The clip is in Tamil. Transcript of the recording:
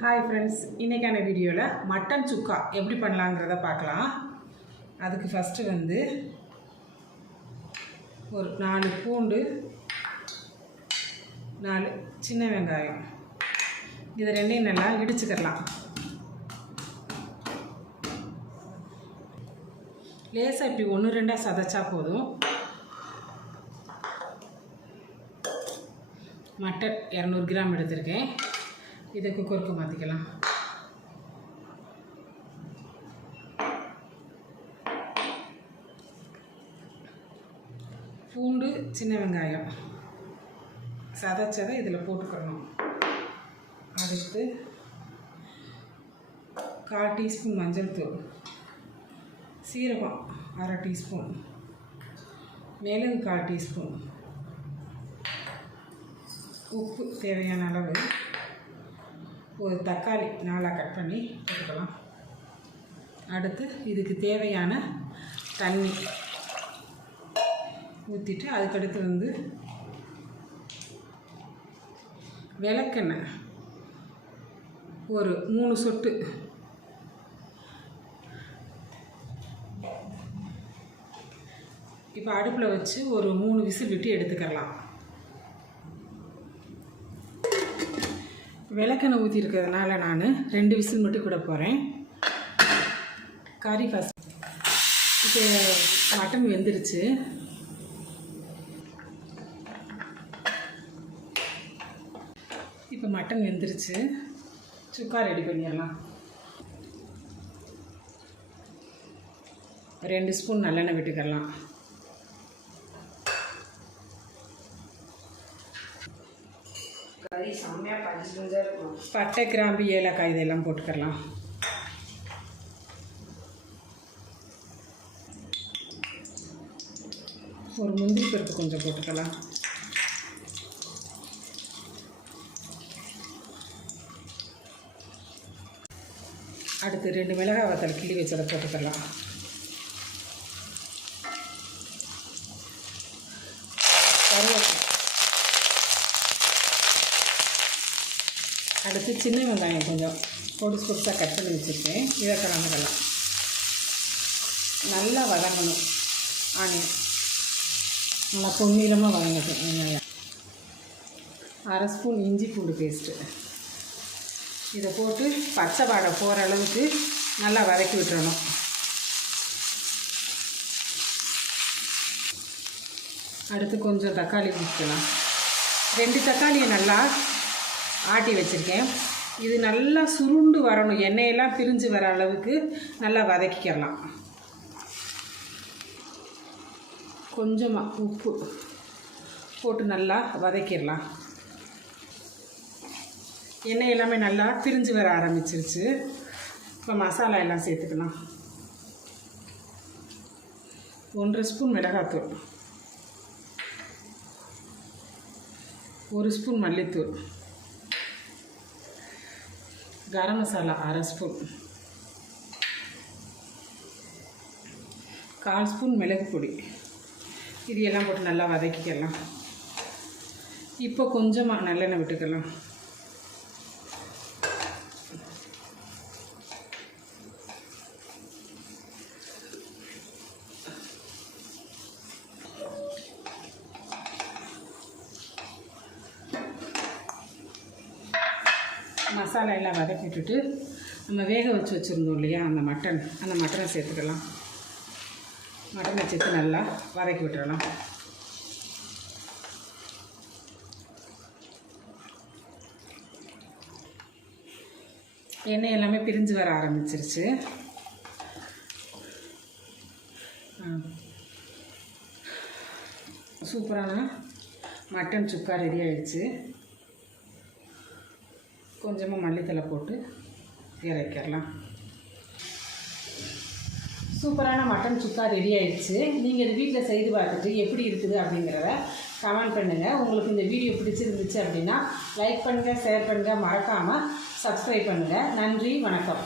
ஹாய் ஃப்ரெண்ட்ஸ் இன்றைக்கான வீடியோவில் மட்டன் சுக்கா எப்படி பண்ணலாங்கிறத பார்க்கலாம். அதுக்கு ஃபஸ்ட்டு வந்து ஒரு நாலு பூண்டு நாலு சின்ன வெங்காயம். இதை ரெண்டையும் நல்லா இடிச்சுக்கிடலாம் லேசாக இப்படி ஒன்று ரெண்டாக சதைச்சா போதும். மட்டன் இரநூறு கிராம் எடுத்திருக்கேன். இதை குக்கருக்கு மாற்றிக்கலாம் பூண்டு சின்ன வெங்காயம். சதைச்சதை இதில் போட்டுக்கிறணும் அடுத்து கால் டீஸ்பூன் மஞ்சள் தூள். சீரகம் அரை டீஸ்பூன். மிளகு கால் டீஸ்பூன். உப்பு தேவையான அளவு. ஒரு தக்காளி நாளாக கட் பண்ணி போட்டுக்கலாம். அடுத்து இதுக்கு தேவையான தண்ணி ஊற்றிட்டு அதுக்கடுத்து வந்து விளக்கெண்ணெய். ஒரு மூணு சொட்டு. இப்போ அடுப்பில் வச்சு ஒரு மூணு விசில் விட்டு எடுத்துக்கலாம் விளக்கெண்ணெய் ஊற்றி இருக்கிறதுனால நான் ரெண்டு விசில் மட்டும் கூட போகிறேன் கறி ஃபஸ்ட் இப்போ மட்டன் வெந்துருச்சு. இப்போ மட்டன் வெந்துருச்சு. சுக்கா ரெடி பண்ணிடலாம். ரெண்டு ஸ்பூன் நல்லெண்ணெய் விட்டுக்கலாம். கறி செம்மையாக பஞ்சு இருக்கும். பட்டை கிராம்பு ஏலக்காய் இதெல்லாம் போட்டுக்கலாம் ஒரு முந்திரி பருப்பு கொஞ்சம் போட்டுக்கலாம். அடுத்து ரெண்டு மிளகாய் வத்தல் கிள்ளி வச்சதை போட்டுக்கலாம் அடுத்து சின்ன வெங்காயம் கொஞ்சம் பொடுசு பொடுசாக கட் பண்ணி வச்சுருக்கேன். இதை கலந்துக்கலாம். நல்லா வதங்கணும். ஆனியன் நல்லா பொன்னிறமாக வதங்கட்டும் வெங்காயம். அரை ஸ்பூன் இஞ்சி பூண்டு பேஸ்ட்டு. இதை போட்டு பச்சை வாடை போகிற அளவுக்கு நல்லா வதக்கி விட்டுறணும். அடுத்து கொஞ்சம் தக்காளி ஊற்றிக்கலாம். ரெண்டு தக்காளியை நல்லா ஆட்டி வச்சுருக்கேன். இது நல்லா சுருண்டு வரணும். எண்ணெயெல்லாம் பிரிஞ்சு வர அளவுக்கு நல்லா வதக்கிக்கலாம். கொஞ்சமாக உப்பு போட்டு நல்லா வதக்கிடலாம். எண்ணெய் எல்லாமே நல்லா பிரிஞ்சு வர ஆரம்பிச்சிருச்சு. இப்போ மசாலா எல்லாம் சேர்த்துக்கலாம். ஒன்றரை ஸ்பூன் மிளகாத்தூள். ஒரு ஸ்பூன் மல்லித்தூள். கரம் மசாலா அரை ஸ்பூன் கால் ஸ்பூன் மிளகு பொடி இது எல்லாம் போட்டு நல்லா வதக்கிக்கலாம் இப்போ கொஞ்சமாக நல்லெண்ணெய் விட்டுக்கலாம் மசாலா எல்லாம் வதக்கி விட்டுட்டு நம்ம வேக வச்சு வச்சுருந்தோம் இல்லையா அந்த மட்டன். அந்த மட்டனை சேர்த்துக்கலாம். மட்டனை சேர்த்து நல்லா வதக்கி விட்டுறலாம். எண்ணெய் எல்லாமே பிரிஞ்சு வர ஆரம்பிச்சிருச்சு. சூப்பரான மட்டன் சுக்கா ரெடி ஆயிடுச்சு. கொஞ்சமாக மல்லித்தலை போட்டு இறக்கிடலாம் சூப்பரான மட்டன் சுக்கா ரெடி ஆயிடுச்சு. நீங்கள் இது வீட்டில் செய்து பார்த்துட்டு எப்படி இருக்குது அப்படிங்கிறத கமெண்ட் பண்ணுங்கள் உங்களுக்கு இந்த வீடியோ பிடிச்சிருந்துச்சு அப்படின்னா லைக் பண்ணுங்கள் ஷேர் பண்ணுங்கள் மறக்காமல் சப்ஸ்கிரைப் பண்ணுங்கள் நன்றி வணக்கம்.